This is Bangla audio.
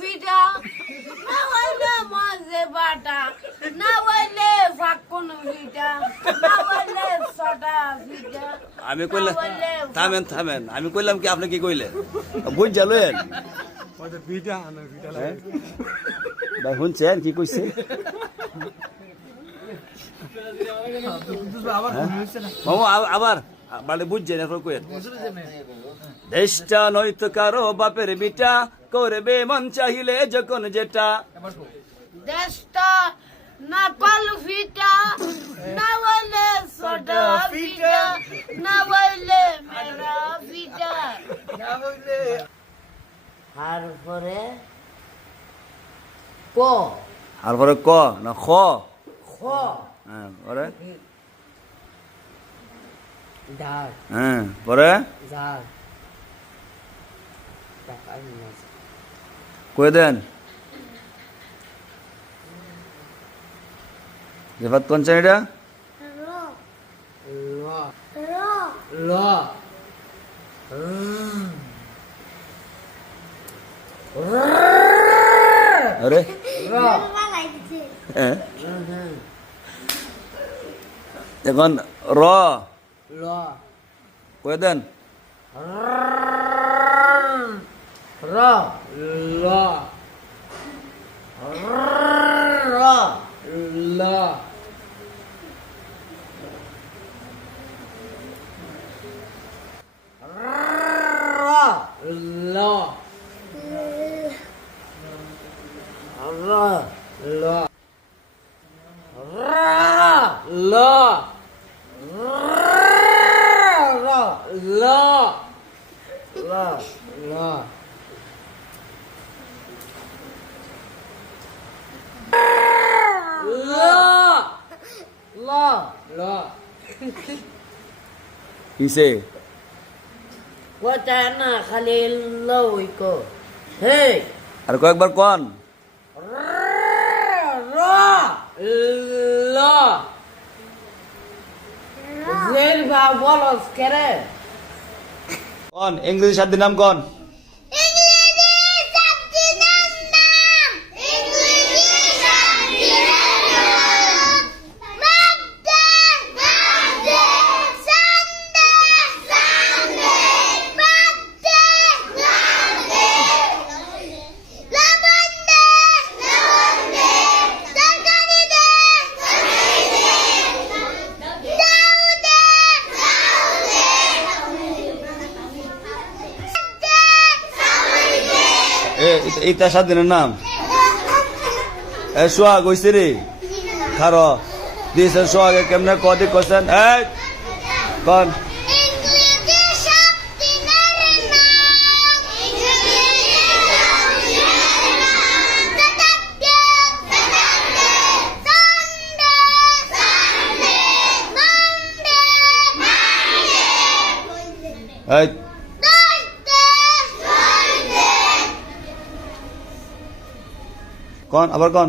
ভিটা না হইলে মাঝে বাটা না হইলে ফাঁকুন ভিটা না হইলে ছটা ভিটা আমি কইলাম থামেন থামেন আমি কইলাম কি আপনি কি কইলেন বুঝ জালেন ভাই শুনছেন কি কইছে মামু আবার মানে বুঝছেন এখন কইেন দেশটা নয়তো কারো বাপের বিটা করবে মন চাহিলে যখন যেটা দেশটা না কল ভিটা না হইলে ছটা ভিটা না হইলে মেরা ভিটা আর পরে ক আর পরে ক না খ খ হ্যাঁ পরে ডাক হ্যাঁ পরে জাল কই দেন যেভাত কোন চাইটা ল আরে র হ্যাঁ এখন র ল কই দেন র ল র ল ল র ল ল ল ল ল কিসে কথা না খালি লই কো হে আর কয়েকবার কোন র ল জেল বা বলস করে কোন ইংরেজি শব্দের নাম কোন এইটা স্বাধীনের নাম এ সোহাগ হইছে রে খারো দিয়েছেন সোহাগে কেমনে কদি করছেন এই কন এই কন আবার কন